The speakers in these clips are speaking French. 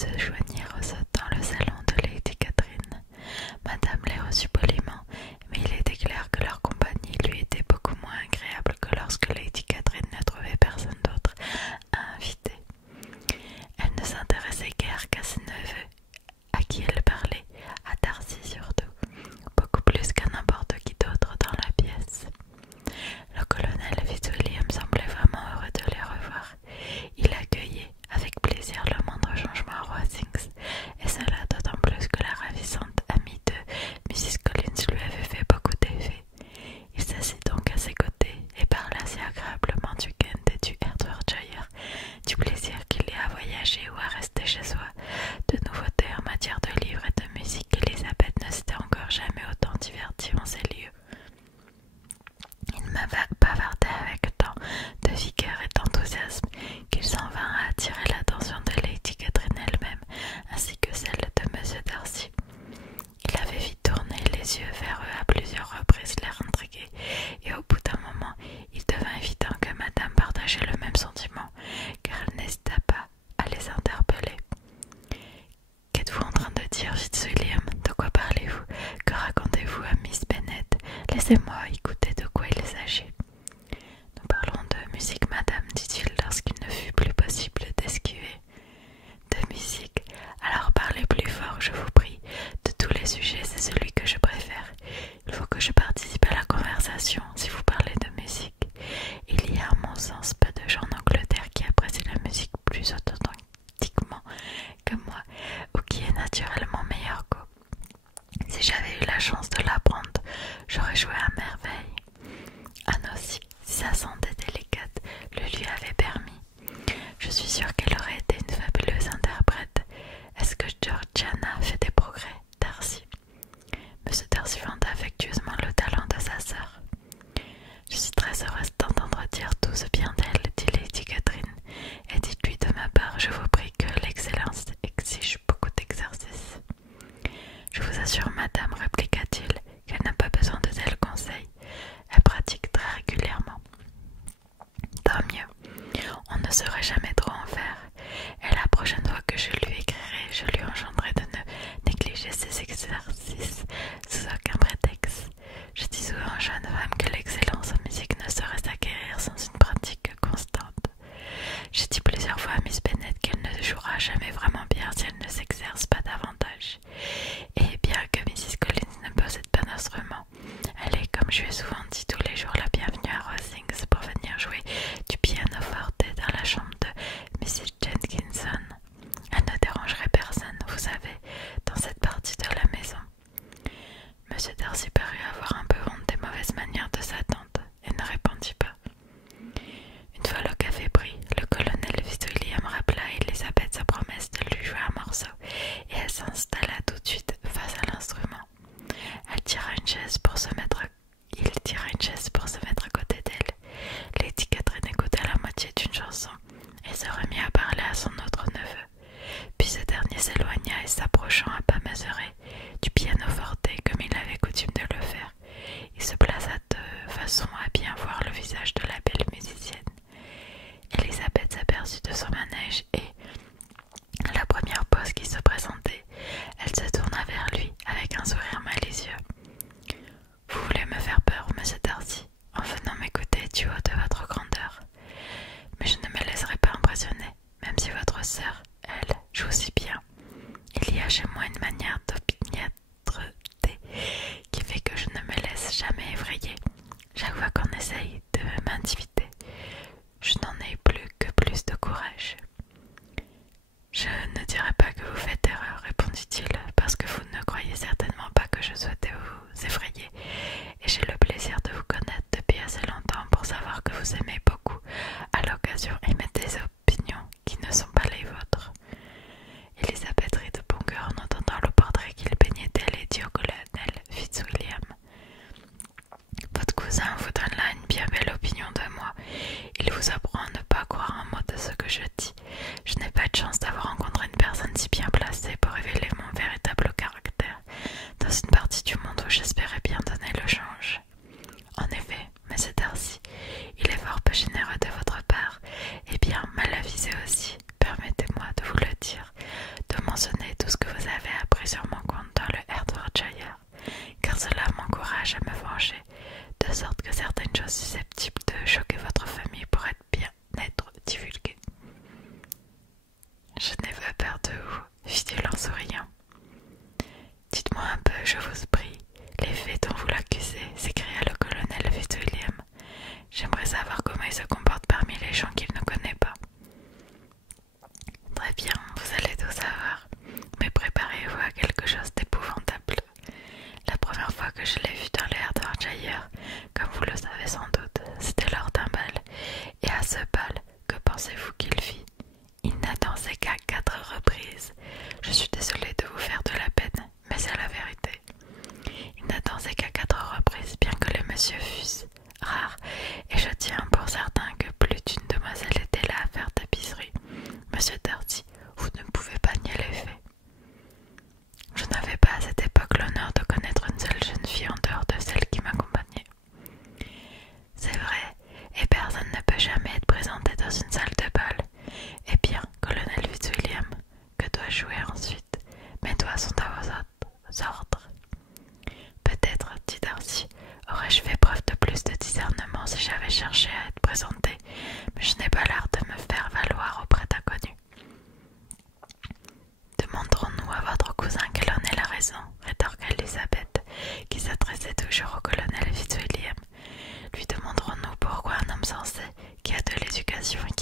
se joignirent aux autres dans le salon de Lady Catherine. Madame les reçut poliment, mais il était clair que leur compagnie lui était beaucoup moins agréable que lorsque Lady Catherine ne trouvait personne d'autre à inviter. Elle ne s'intéressait guère qu'à ses neveux, à qui elle parlait, à Darcy surtout, beaucoup plus qu'à n'importe qui d'autre dans la pièce. Le colonel Fitzwilliam semblait vraiment heureux de les revoir. Il accueillait avec plaisir le moindre changement à Rosings, et cela d'autant plus que la ravissante amie de Mrs. Collins lui avait fait beaucoup d'effet. Il s'assit donc à ses côtés et parla si agréablement du Kent et du Hertfordshire, du plaisir qu'il y a à voyager ou à rester chez soi, de nouveautés en matière de livres et de musique qu'Elisabeth ne s'était encore jamais autant divertie en ces lieux. Il me bavardait avec tant de vigueur et d'enthousiasme qu'ils en vinrent à attirer l'attention de Lady Catherine elle-même, ainsi que celle de M. Darcy. Il avait vite tourné les yeux vers eux à plusieurs reprises, l'air intrigué, et au bout d'un moment, il devint évident que madame partageait le même sentiment, car elle n'hésita pas à les interpeller. « Qu'êtes-vous en train de dire, Fitzwilliam? De quoi parlez-vous? Que racontez-vous à Miss Bennet? Laissez-moi écouter de quoi il s'agit. » « Nous parlons de musique, madame, dit-il lorsqu'il ne fut plus possible d'esquiver. « De musique? Alors parlez plus fort, je vous prie. De tous les sujets, c'est celui que je préfère. Il faut que je participe à la conversation si vous parlez de musique. Il y a, à mon sens, peu de gens en Angleterre qui apprécient la musique plus authentiquement que moi, ou qui est naturellement meilleure qu'eux. Si j'avais eu la chance de l'apprendre, j'aurais joué à merveille. Anne aussi, si sa santé délicate le lui avait permis. Je suis sûre qu'elle aurait été une fabuleuse interprète. Est-ce que Georgiana fait des progrès, Darcy? Monsieur Darcy vanta affectueusement le talent de sa sœur. Je suis très heureuse d'entendre dire tout ce bien d'elle, dit Lady Catherine, et dites-lui de ma part, je vous prie, que l'excellence exige beaucoup d'exercice. Je vous assure, madame, répliqua-t-il, qu'elle n'a pas besoin de tels conseils. Elle pratique très régulièrement. Tant mieux, on ne saurait jamais trop en faire, et la prochaine fois que je lui écrirai, je lui enjoindrai de ne négliger ses exercices sous aucun prétexte. Je dis souvent aux jeunes femmes que l'excellence en musique ne saurait s'acquérir sans une pratique constante. J'ai dit plusieurs fois à Miss Bennet qu'elle ne jouera jamais vraiment bien si elle ne s'exerce pas davantage. Et bien que Mrs. Collins ne possède pas d'instrument, elle est, comme je lui ai souvent dit, tous les jours la bienvenue à Rosings pour venir jouer du pianoforte dans la chambre de Mrs. Jenkinson. Elle ne dérangerait personne, vous savez, dans cette partie de la maison. Monsieur Darcy parut avoir un peu honte des mauvaises manières de sa tante et ne répondit pas. Une fois le café pris, le colonel Fitzwilliam rappela à Elisabeth sa promesse de lui jouer un morceau, et elle s'installa tout de suite face à l'instrument. Il tira une chaise pour se mettre à côté d'elle. Lady Catherine écouta la moitié d'une chanson et se remit à parler à son autre neveu. Puis ce dernier s'éloigna et s'approchant à pas mesurés du pianoforte comme il avait coutume de le faire, il se plaça de façon à bien voir le visage de la belle musicienne. Elisabeth s'aperçut de son manège et, à la première pause qui se présentait, elle se tourna vers lui avec un sourire malicieux. « Vous voulez me faire peur, monsieur Darcy, en venant m'écouter du haut de votre grandeur. Mais je ne me laisserai pas impressionner, même si votre sœur, elle, joue si bien. Il y a chez moi une manière d'opiniâtreté qui fait que je ne me laisse jamais effrayer. Chaque fois qu'on essaye de m'intimider, je n'en ai plus que plus de courage. »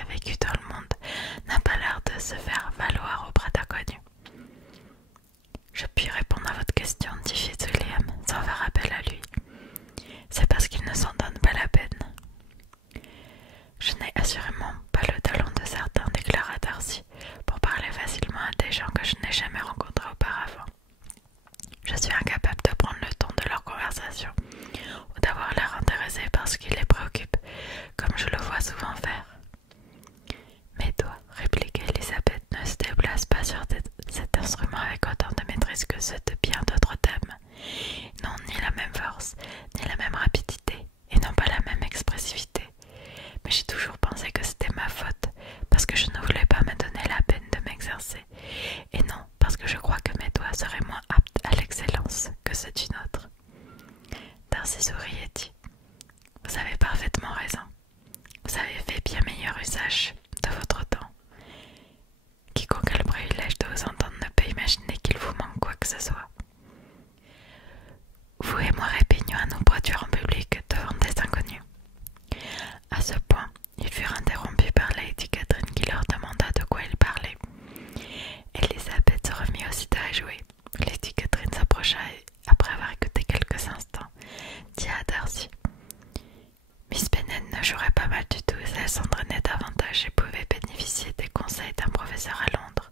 a vécu dans le monde n'a pas l'air de se faire valoir auprès d'inconnus. Je puis répondre à votre question, dit Fitzwilliam, sans faire appel à lui. C'est parce qu'il ne s'en donne pas la peine. Je n'ai assurément pas le talent de certains, déclara Darcy, pour parler facilement à des gens que je n'ai jamais rencontrés auparavant. Je suis incapable de prendre le ton de leur conversation ou d'avoir l'air intéressé par ce qui les préoccupe, comme je le vois souvent faire. Mes doigts, répliqua Elisabeth, ne se déplacent pas sur cet instrument avec autant de maîtrise que ceux de bien d'autres dames. Ils n'ont ni la même force, ni la même rapidité, et n'ont pas la même expressivité. Mais j'ai toujours pensé que c'était ma faute, parce que je ne voulais pas me donner la peine de m'exercer, et non parce que je crois que mes doigts seraient moins aptes à l'excellence que ceux d'une autre. Darcy sourit et dit « Vous avez parfaitement raison. Vous avez fait bien meilleur usage de votre temps. Quiconque a le privilège de vous entendre ne peut imaginer qu'il vous manque quoi que ce soit. Vous et moi répugnons à nous produire en public devant des inconnus. » À ce point, ils furent interrompus par Lady Catherine qui leur demanda de quoi ils parlaient. Elisabeth se remit aussitôt à jouer. Lady Catherine s'approcha et, après avoir écouté quelques instants, dit à Darcy « Miss Bennet ne jouerait pas mal du tout si elle s'entraînait davantage et pouvait bénéficier des conseils d'un professeur à Londres.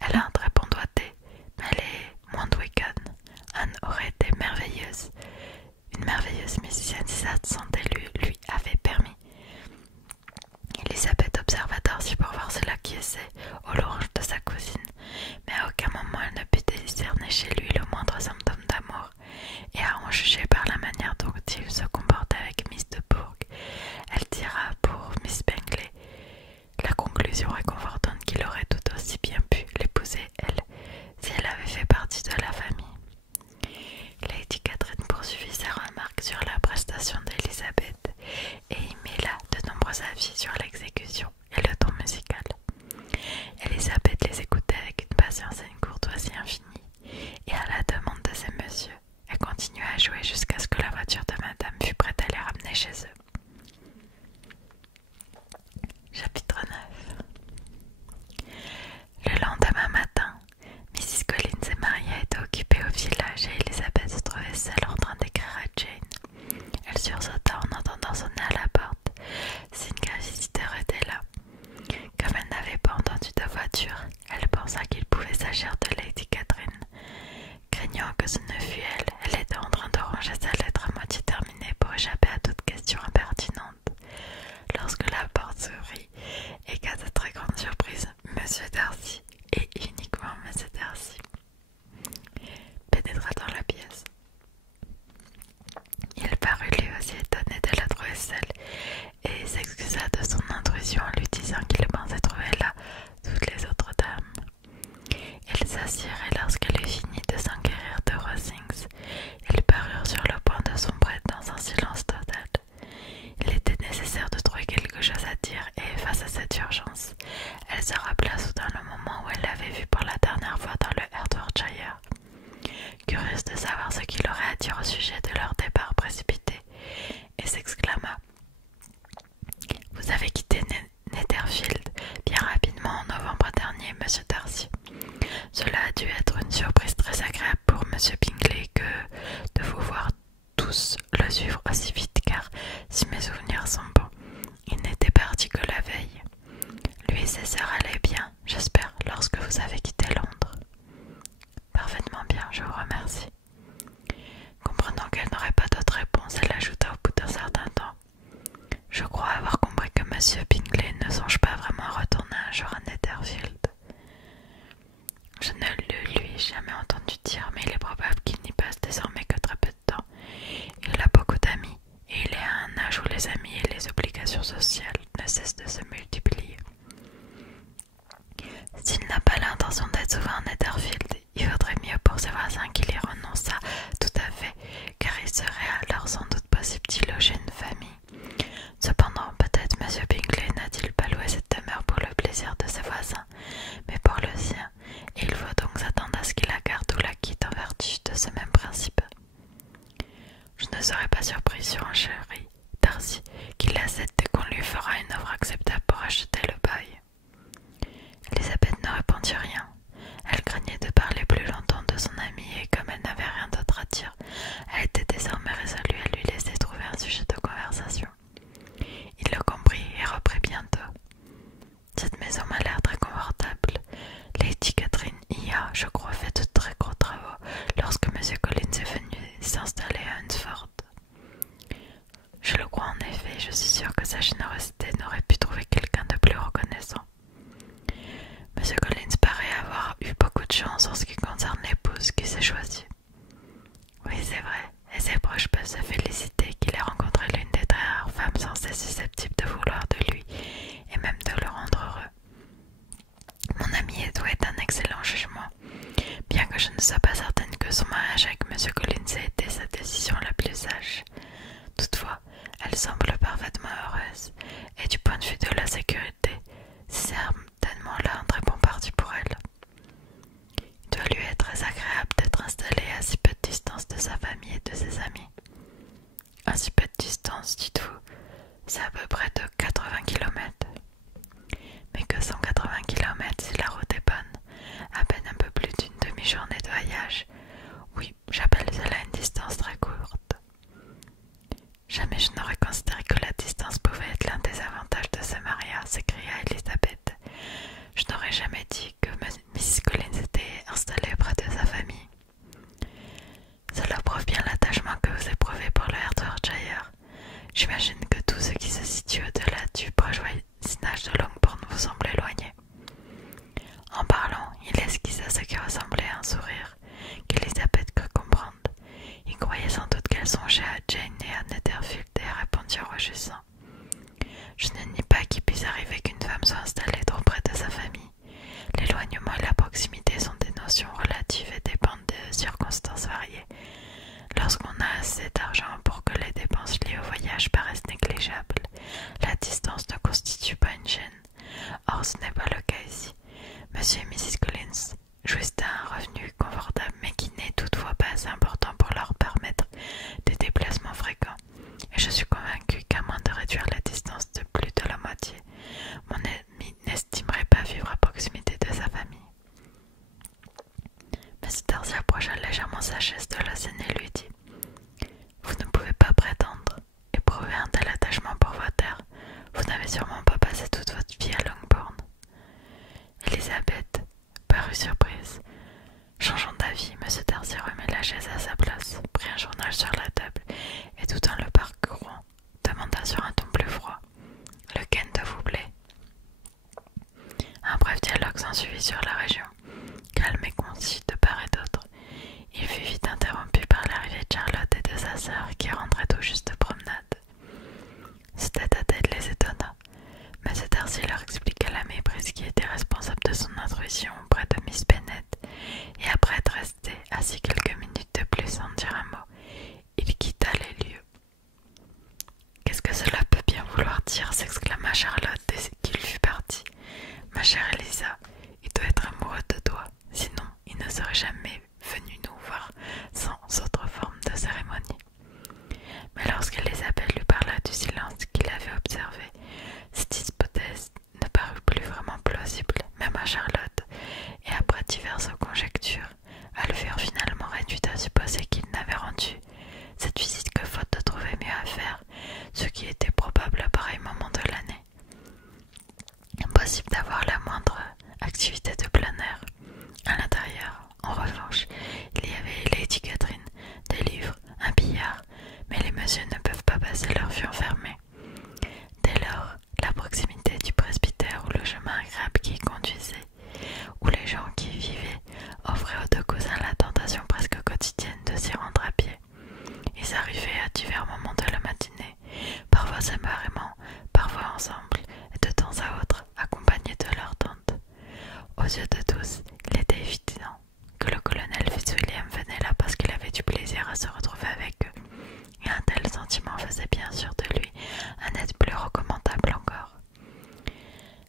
Elle a un très bon doigté, mais elle est moins douée qu'Anne. Anne aurait été merveilleuse. Une merveilleuse musicienne si sa santé lui avait permis. » Elisabeth observa Darcy pour voir cela qui essaie aux louanges de sa cousine, mais à aucun moment elle ne put discerner chez lui le moindre symptôme d'amour, et à en juger par la manière dont il se comportait avec Miss de Bourgh, elle tira pour Miss Bingley la conclusion réconfortante qu'il aurait tout aussi bien pu l'épouser, elle, si elle avait fait partie de la famille. Lady Catherine poursuivit sa remarque sur la prestation d'Elisabeth et y mêla de nombreux avis sur l'exécution et le ton musical. Elisabeth les écoutait avec une patience et une courtoisie infinie, et à la demande de ces messieurs, elle continua à jouer jusqu'à ce que la voiture de madame fût prête à les ramener chez eux. Chapitre 9. Le lendemain matin, Mrs. Collins et Maria étaient occupées au village et Elisabeth se trouvait seule en train d'écrire à Jane. Elle sursauta en entendant sonner à la porte, signe qu'un visiteur était là. Comme elle n'avait pas entendu de voiture, elle pensa qu'il pouvait s'agir de Lady Catherine. Craignant que ce ne fût elle, elle était en train de ranger sa lettre à moitié terminée pour échapper à toute question impertinente. Lorsque la porte s'ouvrit, et qu'à sa très grande surprise, Monsieur Darcy, et uniquement Monsieur Darcy, pénétra dans la pièce. Il parut lui aussi étonné de la trouver seule, et s'excusa de son intrusion en lui disant qu'il pensait trouver là toutes les autres dames. Ils s'assirent et lorsqu'elle eut fini de s'enquérir de Rosings, ils parurent sur le point de sombrer dans un silence total. Il était nécessaire de trouver quelque chose à dire et, face à cette urgence, elle se rappela soudain le moment où elle l'avait vu pour la dernière fois dans le Hertfordshire. Curieuse de savoir ce qu'il aurait à dire au sujet de leur départ précipité, et s'exclama « Vous avez quitté Netherfield bien rapidement en novembre dernier, Monsieur Darcy. Cela a dû être une surprise très agréable pour Monsieur Bingley que de vous voir tous le suivre aussi vite, car, si mes souvenirs sont bons, il n'était parti que la veille. demi-journée de voyage. Oui, j'appelle cela une distance très courte. Jamais je n'aurais considéré que la distance pouvait être l'un des avantages de ce mariage, s'écria Elisabeth. Je n'aurais jamais dit que Mrs. Collins était installée près de sa famille. Cela prouve bien l'attachement que vous éprouvez pour le Hertfordshire. J'imagine que tout ce qui se situe au-delà du proche voisinage de Longbourn vous semble éloigné. En parlant, il esquissa ce qui ressemblait à un sourire qu'Elisabeth crut comprendre. Il croyait sans doute qu'elle songeait à Jane et à Netherfield et répondit en rougissant. Je ne nie pas qu'il puisse arriver qu'une femme soit installée trop près de sa famille. L'éloignement et la proximité sont des notions relatives et dépendent de circonstances variées. Lorsqu'on a assez d'argent pour que les dépenses liées au voyage paraissent négligeables, la distance ne constitue pas une gêne. Or, ce n'est pas le cas ici. Monsieur et Mrs. Collins jouissent d'un revenu confortable, mais qui n'est toutefois pas assez important pour leur permettre des déplacements fréquents. Et je suis convaincue qu'à moins de réduire la distance de plus de la moitié, mon ami n'estimerait pas vivre à proximité de sa famille. M. Darcy approcha légèrement sa chaise de la scène et lui dit « Vous ne pouvez pas prétendre éprouver un tel attachement pour votre terre. Vous n'avez sûrement pas passé toute votre vie à Longbourn. » Elisabeth parut surprise. Changeant d'avis, M. Darcy remet la chaise à sa place, prit un journal sur la table et tout en le parcourant, demanda sur un ton plus froid « Lequel de vous plaît ?» Un bref dialogue s'ensuivit sur la région, calme et concis de part et d'autre. Il fut vite interrompu par l'arrivée de Charlotte et de sa sœur qui rentraient tout juste de promenade. Ce tête-à-tête les étonna. M. Darcy leur expliqua la méprise qui était responsable de son intrusion auprès de Miss Bennet, et après être resté assis quelques minutes de plus sans dire un mot, il quitta les lieux. « Qu'est-ce que cela peut bien vouloir dire » s'exclama Charlotte dès qu'il fut parti. « Ma chère Elisa, il doit être amoureux de toi, sinon il ne serait jamais venu nous voir sans autre forme de cérémonie. » Mais lorsqu'Elisabeth lui parla du silence qu'il avait observé, cette hypothèse ne parut plus vraiment plausible, même à Charlotte, et après diverses conjectures, elles furent finalement réduites à supposer qu'il n'avait rendu cette visite que faute de trouver mieux à faire, ce qui était probable à pareil moment de l'année. Impossible d'avoir la moindre activité de plein air. À l'intérieur, en revanche, il y avait Lady Catherine, des livres, un billard, mais les messieurs ne peuvent pas passer leur vue enfermée. Dès lors, la proximité du presbytère ou le chemin agréable qui y conduisait, où les gens qui y vivaient, offraient aux deux cousins la tentation presque quotidienne de s'y rendre à pied. Ils arrivaient à divers moments de la matinée, parfois séparément, parfois ensemble, et de temps à autre, accompagnés de leur tante. Aux yeux de tous, il était évident que le colonel Fitzwilliam venait là parce qu'il avait du plaisir à se retrouver avec eux, et un tel sentiment faisait bien sûr de lui un être plus recommandable encore.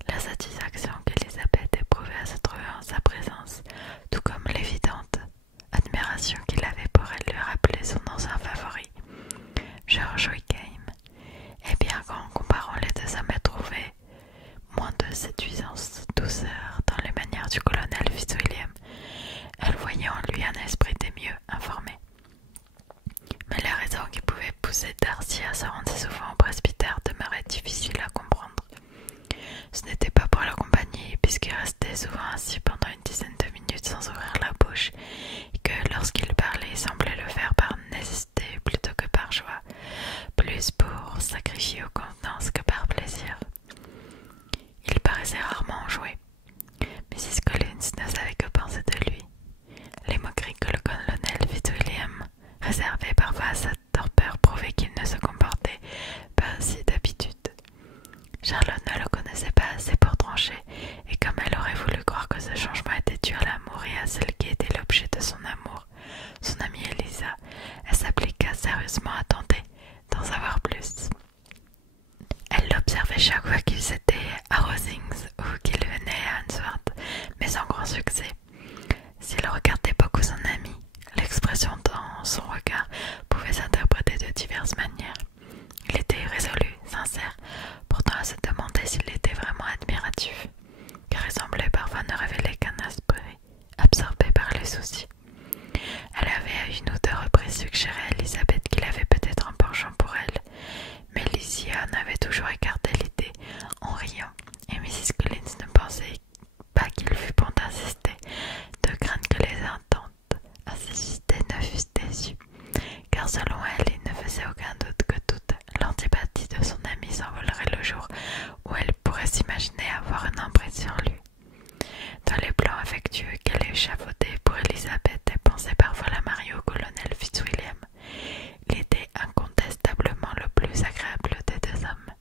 La satisfaction qu'Elisabeth éprouvait à se trouver en sa présence, tout comme l'évidente admiration qu'il avait pour elle, lui rappelait son ancien favori, George Wickham. Et bien qu'en comparant les deux hommes, elle trouvait moins de séduisance, douceur dans les manières du colonel Fitzwilliam, elle voyait en lui un esprit des mieux informés. Mais les raisons qui pouvaient pousser Darcy à se rendre si souvent au presbytère demeuraient difficiles à comprendre. Ce n'était pas pour l'accompagner, puisqu'il restait souvent assis pendant une dizaine de minutes sans ouvrir la bouche, et que lorsqu'il parlait, il semblait le faire par nécessité plutôt que par joie, plus pour sacrifier aux convenances que par plaisir. Il paraissait rarement enjoué. Mrs. Collins ne savait que penser de lui. Les moqueries que le colonel Fitzwilliam réservait parfois à sa torpeur prouvaient qu'il ne se comportait pas ainsi d'habitude. Charlotte ne le connaissait pas assez pour trancher, et comme elle aurait voulu croire que ce changement était dû à l'amour et à celle qui était l'objet de son amour, son amie Elisa, elle s'appliqua sérieusement à tenter d'en savoir plus. Elle l'observait chaque fois qu'ils étaient à Rosings ou qu'ils venaient à Handsworth, mais sans grand succès. S'il regardait beaucoup son ami, l'expression dans son regard pouvait s'interpréter de diverses manières. Il était résolu, sincère, pourtant à se demander s'il était vraiment admiratif, car il semblait parfois ne révéler qu'un esprit absorbé par les soucis. imaginé avoir une emprise sur lui. Dans les plans affectueux qu'elle échafaudait pour Elisabeth et pensait parfois la marier au colonel Fitzwilliam, il était incontestablement le plus agréable des deux hommes.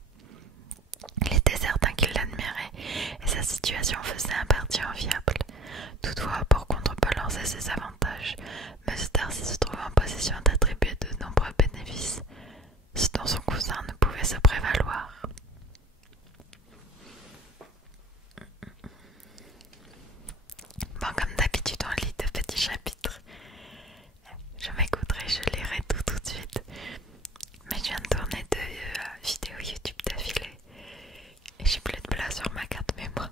Il était certain qu'il l'admirait et sa situation faisait un parti enviable. Toutefois, pour contrebalancer ses avantages, M. Darcy se trouvait en possession d'attribuer de nombreux bénéfices, ce dont son cousin ne pouvait se prévaloir. Bon, comme d'habitude, on lit de petits chapitres. Je m'écouterai, je lirai tout de suite. Mais je viens de tourner 2 vidéos YouTube d'affilée et j'ai plus de place sur ma carte mémoire.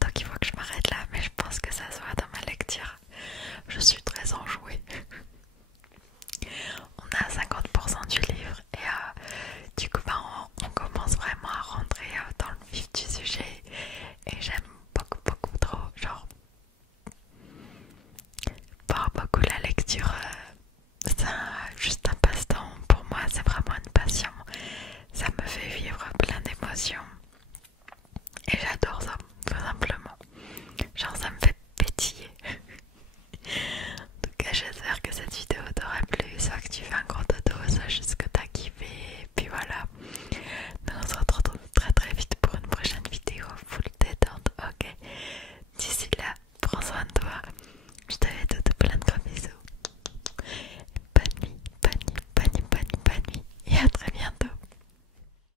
Donc il faut que je m'arrête là, mais je pense que ça se voit dans ma lecture. Je suis très enjouée. On a 50% du livre et du coup on commence vraiment à rentrer dans le vif du sujet et j'aime beaucoup trop, genre pas beaucoup la lecture, c'est juste un passe-temps pour moi, c'est vraiment une passion, ça me fait vivre plein d'émotions et j'adore